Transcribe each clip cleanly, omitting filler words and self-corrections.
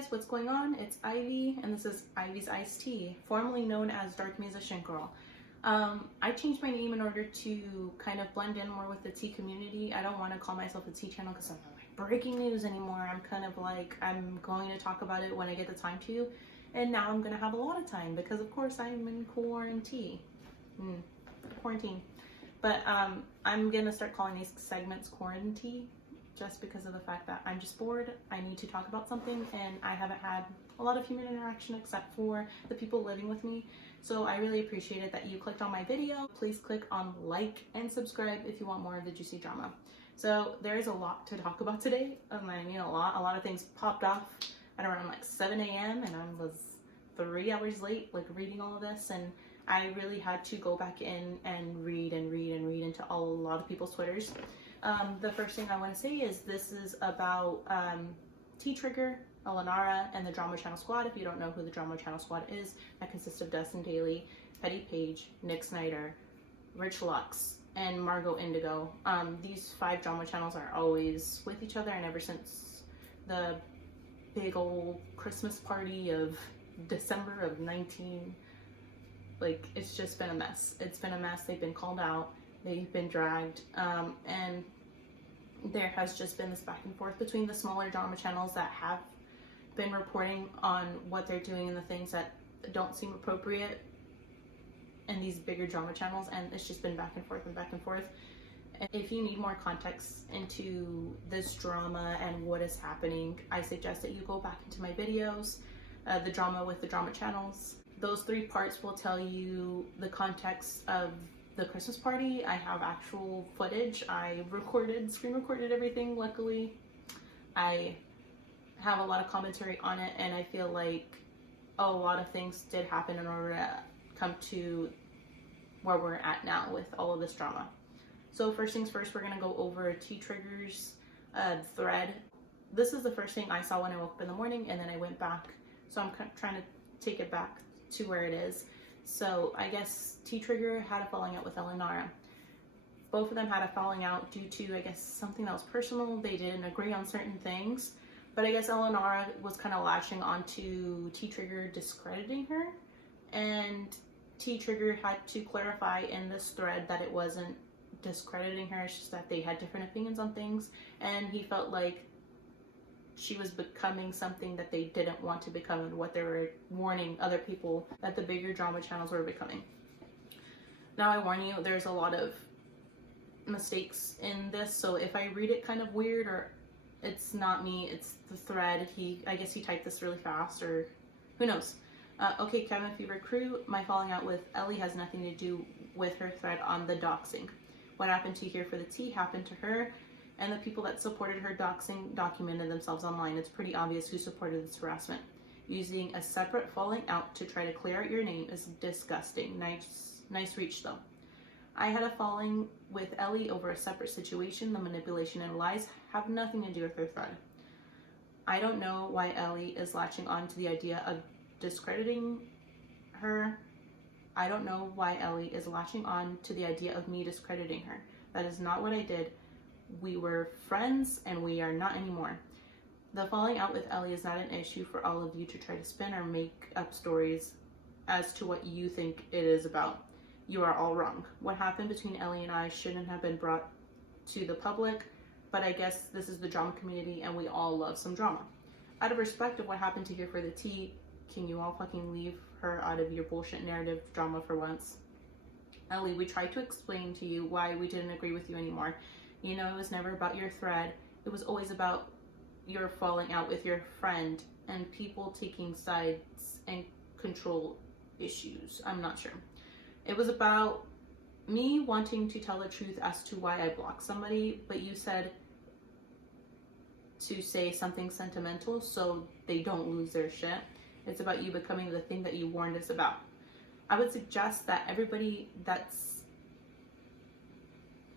guys, what's going on? It's Ivy, and this is Ivy's Iced Tea, formerly known as Dark Musician Girl. I changed my name in order to kind of blend in more with the tea community. I don't want to call myself a tea channel because I'm not like breaking news anymore. I'm kind of like, I'm going to talk about it when I get the time to, and now I'm going to have a lot of time because of course I'm in quarantine. But I'm going to start calling these segments Quarantea, just because of the fact that I'm just bored. I need to talk about something, and I haven't had a lot of human interaction except for the people living with me. So I really appreciate it that you clicked on my video. Please click on like and subscribe if you want more of the juicy drama. So there is a lot to talk about today. I mean, a lot of things popped off at around like 7 a.m. and I was 3 hours late, like reading all of this, and I really had to go back in and read into a lot of people's Twitters. The first thing I want to say is this is about Tea Trigger, Ellinara, and the Drama Channel Squad. If you don't know who the Drama Channel Squad is, that consists of Dustin Daly, Paige, Nick Snyder, Rich Lux, and Margot Indigo. These 5 drama channels are always with each other, and ever since the big old Christmas party of December of 19, like, it's just been a mess. It's been a mess. They've been called out. They've been dragged, and there has just been this back and forth between the smaller drama channels that have been reporting on what they're doing and the things that don't seem appropriate, and these bigger drama channels, and it's just been back and forth and back and forth. If you need more context into this drama and what is happening, I suggest that you go back into my videos, the drama with the drama channels. Those 3 parts will tell you the context of the Christmas party. I have actual footage. I screen recorded everything. Luckily, I have a lot of commentary on it, and I feel like a lot of things did happen in order to come to where we're at now with all of this drama. So first things first, we're going to go over Tea Trigger's thread. This is the first thing I saw when I woke up in the morning, and then I went back. So I'm trying to take it back to where it is. So I guess Tea Trigger had a falling out with Ellinara. Both of them had a falling out due to, I guess, something that was personal. They didn't agree on certain things. But I guess Ellinara was kind of latching onto Tea Trigger discrediting her. And Tea Trigger had to clarify in this thread that it wasn't discrediting her. It's just that they had different opinions on things. And he felt like she was becoming something that they didn't want to become, and what they were warning other people that the bigger drama channels were becoming. Now I warn you, there's a lot of mistakes in this, so if I read it kind of weird, or it's not me, it's the thread. I guess he typed this really fast, or who knows. Okay, Cabin Fever crew, my falling out with Ellie has nothing to do with her thread on the doxing. What happened to Here for the Tea happened to her, and the people that supported her doxing documented themselves online. It's pretty obvious who supported this harassment. Using a separate falling out to try to clear out your name is disgusting. Nice reach though. I had a falling with Ellie over a separate situation. The manipulation and lies have nothing to do with her thread. I don't know why Ellie is latching on to the idea of discrediting her. I don't know why Ellie is latching on to the idea of me discrediting her. That is not what I did. We were friends, and we are not anymore. The falling out with Ellie is not an issue for all of you to try to spin or make up stories as to what you think it is about. You are all wrong. What happened between Ellie and I shouldn't have been brought to the public, but I guess this is the drama community, and we all love some drama. Out of respect of what happened to Here for the Tea, can you all fucking leave her out of your bullshit narrative drama for once? Ellie, we tried to explain to you why we didn't agree with you anymore. You know, it was never about your thread. It was always about your falling out with your friend and people taking sides and control issues. I'm not sure. It was about me wanting to tell the truth as to why I blocked somebody, but you said to say something sentimental so they don't lose their shit. It's about you becoming the thing that you warned us about. I would suggest that everybody that's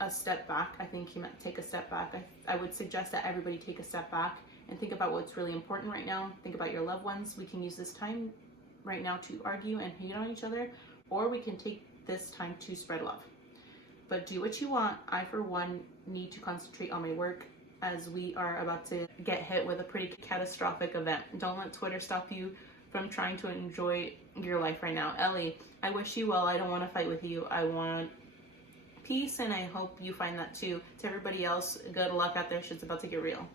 a step back. I think he meant take a step back. I would suggest that everybody take a step back and think about what's really important right now. Think about your loved ones. We can use this time right now to argue and hate on each other, or we can take this time to spread love. But do what you want. I, for one, need to concentrate on my work. as we are about to get hit with a pretty catastrophic event. Don't let Twitter stop you from trying to enjoy your life right now. Ellie, I wish you well. I don't want to fight with you. I want peace, and I hope you find that too. To everybody else, good luck out there. Shit's about to get real.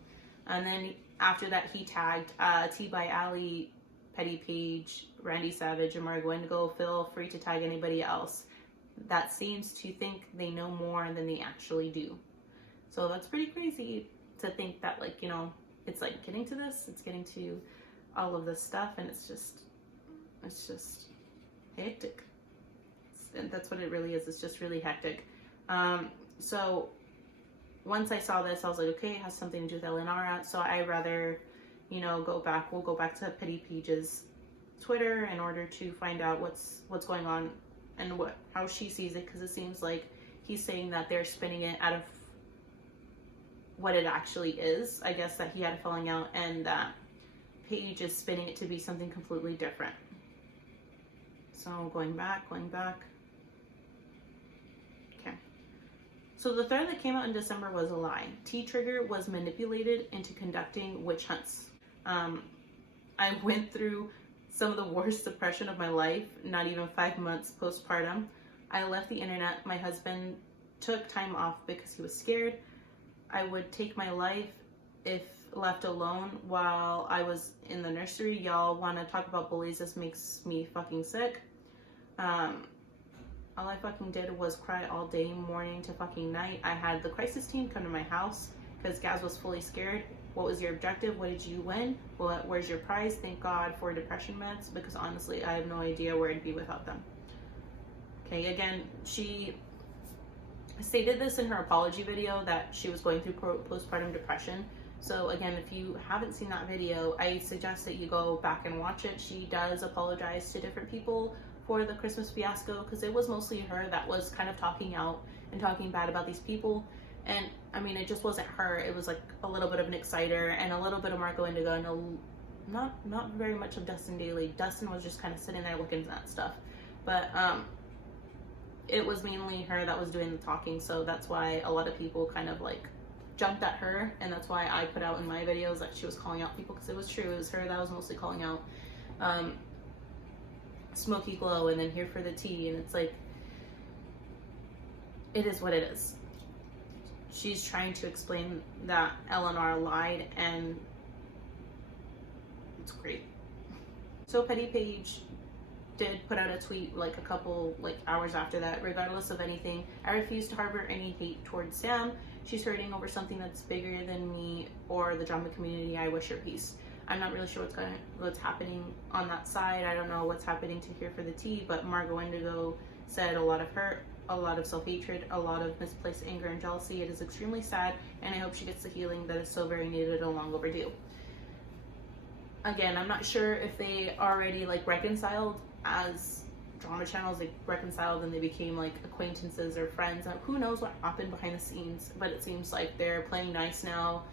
And then after that, he tagged T by Allie, Petty Paige, Randy Savage, and Margo Indigo. Feel free to tag anybody else that seems to think they know more than they actually do. So that's pretty crazy to think that, like, you know, it's like getting to this, it's getting to all of this stuff, and it's just hectic. And that's what it really is. It's just really hectic. So once I saw this, I was like, okay, it has something to do with Ellinara. So I rather, you know, we'll go back to Petty Paige's Twitter in order to find out what's going on and how she sees it, because it seems like he's saying that they're spinning it out of what it actually is. I guess that he had a falling out, and that Paige is spinning it to be something completely different. So going back. Okay. So the thread that came out in December was a lie. Tea Trigger was manipulated into conducting witch hunts. I went through some of the worst depression of my life, not even 5 months postpartum. I left the internet. My husband took time off because he was scared I would take my life if left alone while I was in the nursery. Y'all want to talk about bullies? This makes me fucking sick. All I fucking did was cry all day, morning to fucking night. I had the crisis team come to my house because Gaz was fully scared. What was your objective? What did you win? Where's your prize? Thank God for depression meds, because honestly, I have no idea where I'd be without them. Okay, again, she stated this in her apology video that she was going through postpartum depression. So again, if you haven't seen that video, I suggest that you go back and watch it. She does apologize to different people for the Christmas fiasco, because it was mostly her that was kind of talking out and talking bad about these people. And I mean, it just wasn't her. It was like a little bit of Nick Sider and a little bit of Margo Indigo and not very much of Dustin Daly. Dustin was just kind of sitting there looking at that stuff. But it was mainly her that was doing the talking, so that's why a lot of people kind of like jumped at her, and that's why I put out in my videos that she was calling out people, because it was true. It was her that was mostly calling out Smoky Glow and then Here for the Tea, and it's like, it is what it is. She's trying to explain that Ellinara lied, and it's great. So Petty Paige did put out a tweet like a couple hours after that. Regardless of anything, I refuse to harbor any hate towards Sam. She's hurting over something that's bigger than me or the drama community. I wish her peace. I'm not really sure what's happening on that side. I don't know what's happening to Here for the Tea, but Margo Indigo said a lot of hurt, a lot of self-hatred, a lot of misplaced anger and jealousy. It is extremely sad, and I hope she gets the healing that is so very needed and long overdue. Again, I'm not sure if they already reconciled as drama channels. They reconciled and they became acquaintances or friends. Who knows what happened behind the scenes, but it seems like they're playing nice now,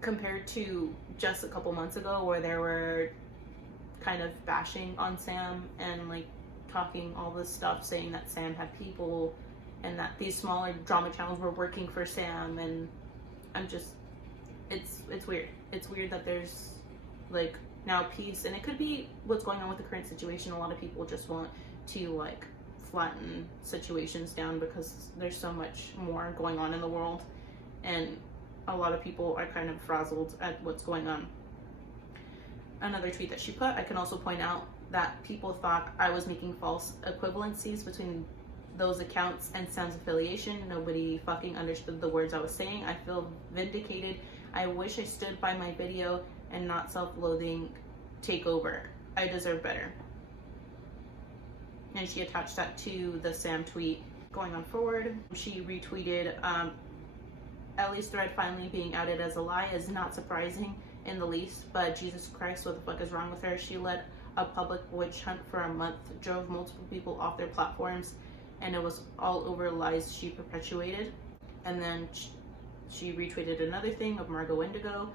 compared to just a couple months ago where they were kind of bashing on Sam and talking all this stuff, saying that Sam had people and that these smaller drama channels were working for Sam. And I'm just, it's weird. It's weird that there's now peace, and it could be what's going on with the current situation. A lot of people just want to flatten situations down because there's so much more going on in the world, and a lot of people are kind of frazzled at what's going on. Another tweet that she put, I can also point out that people thought I was making false equivalencies between those accounts and Sam's affiliation. Nobody fucking understood the words I was saying. I feel vindicated. I wish I stood by my video and not self-loathing takeover. I deserve better. And she attached that to the Sam tweet. Going on forward, she retweeted, Ellie's thread finally being outed as a lie is not surprising in the least, but Jesus Christ, what the fuck is wrong with her? She led a public witch hunt for a month, drove multiple people off their platforms, and it was all over lies she perpetuated. And then she retweeted another thing of Margo Indigo.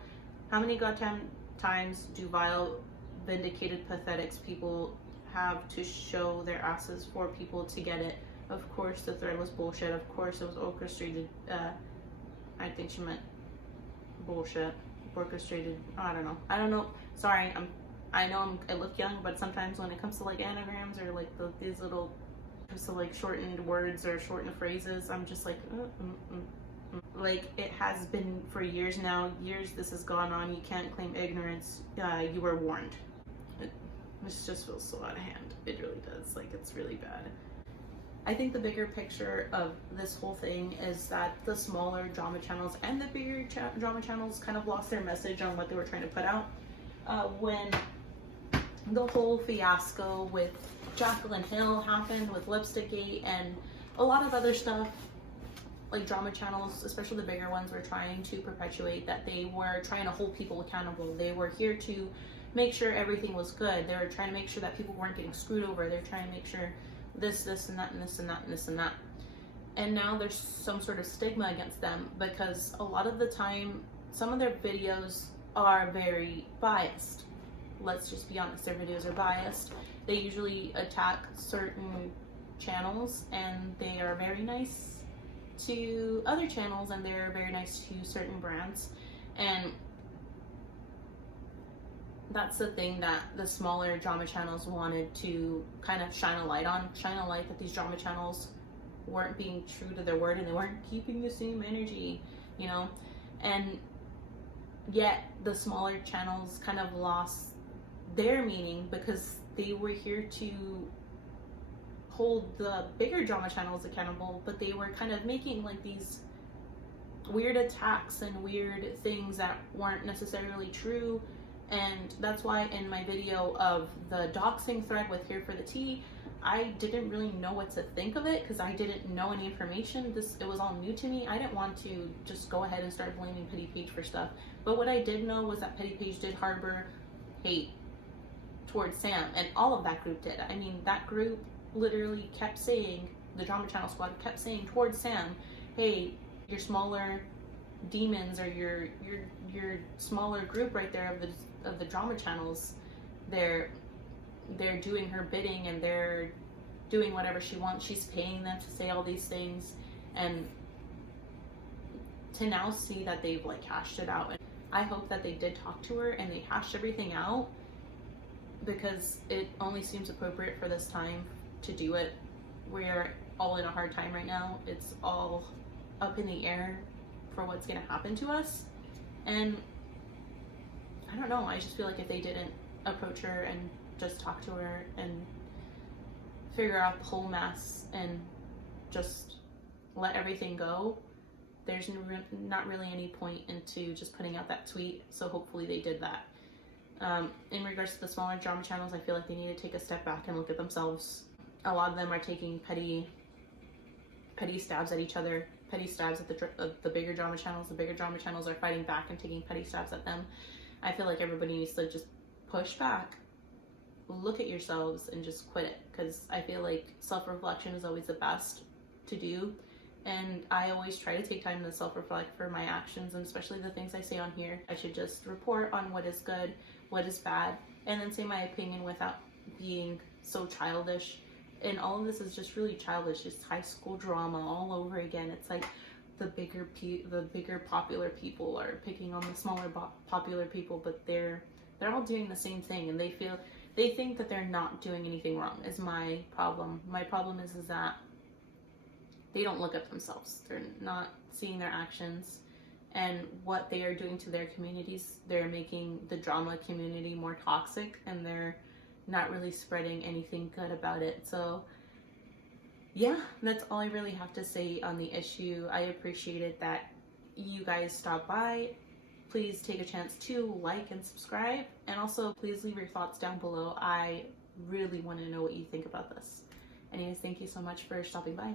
How many goddamn times do vile, vindicated, pathetic people have to show their asses for people to get it? Of course the thread was bullshit. Of course it was orchestrated. I think she meant bullshit, orchestrated. I don't know. Sorry, I look young, but sometimes when it comes to like anagrams or like these little, just like shortened words or shortened phrases, I'm just like, like it has been for years now. Years this has gone on. You can't claim ignorance. You were warned. This just feels so out of hand. It really does. Like, it's really bad. I think the bigger picture of this whole thing is that the smaller drama channels and the bigger drama channels kind of lost their message on what they were trying to put out. When the whole fiasco with Jaclyn Hill happened, with Lipstickgate and a lot of other stuff, like drama channels, especially the bigger ones, were trying to perpetuate that they were trying to hold people accountable. They were here to make sure everything was good. They were trying to make sure that people weren't getting screwed over. They're trying to make sure this and that and this and that and this and that. And now there's some sort of stigma against them because a lot of the time, some of their videos are very biased. Let's just be honest, their videos are biased. They usually attack certain channels and they are very nice to other channels and they're very nice to certain brands. And that's the thing that the smaller drama channels wanted to kind of shine a light that these drama channels weren't being true to their word and they weren't keeping the same energy, you know. And yet the smaller channels kind of lost their meaning because they were here to hold the bigger drama channels accountable, but they were kind of making like these weird attacks and weird things that weren't necessarily true. And that's why in my video of the doxing thread with Here for the Tea, I didn't really know what to think of it because I didn't know any information. It was all new to me. I didn't want to just go ahead and start blaming Petty Paige for stuff. But what I did know was that Petty Paige did harbor hate towards Sam, and all of that group did. I mean, that group literally kept saying, the drama channel squad kept saying towards Sam, hey, your smaller demons or your smaller group right there of the drama channels, they're doing her bidding and they're doing whatever she wants. She's paying them to say all these things. And to now see that they've like hashed it out, and I hope that they did talk to her and they hashed everything out, because it only seems appropriate for this time to do it. We're all in a hard time right now. It's all up in the air for what's going to happen to us. And I don't know, I just feel like if they didn't approach her and just talk to her and figure out the whole mess and just let everything go, there's not really any point into just putting out that tweet. So hopefully they did that. In regards to the smaller drama channels, I feel like they need to take a step back and look at themselves. A lot of them are taking petty stabs at each other, petty stabs at the bigger drama channels. The bigger drama channels are fighting back and taking petty stabs at them. I feel like everybody needs to just push back, look at yourselves, and just quit it, because I feel like self-reflection is always the best to do. And I always try to take time to self-reflect for my actions, and especially the things I say on here. I should just report on what is good, what is bad, and then say my opinion without being so childish. And all of this is just really childish. It's high school drama all over again. It's like the bigger popular people are picking on the smaller popular people, but they're all doing the same thing, and they think that they're not doing anything wrong. Is my problem. My problem is that they don't look at themselves. They're not seeing their actions and what they are doing to their communities. They're making the drama community more toxic, and they're not really spreading anything good about it. So yeah, that's all I really have to say on the issue. I appreciated that you guys stopped by. Please take a chance to like and subscribe, and also please leave your thoughts down below. I really want to know what you think about this. Anyways, thank you so much for stopping by.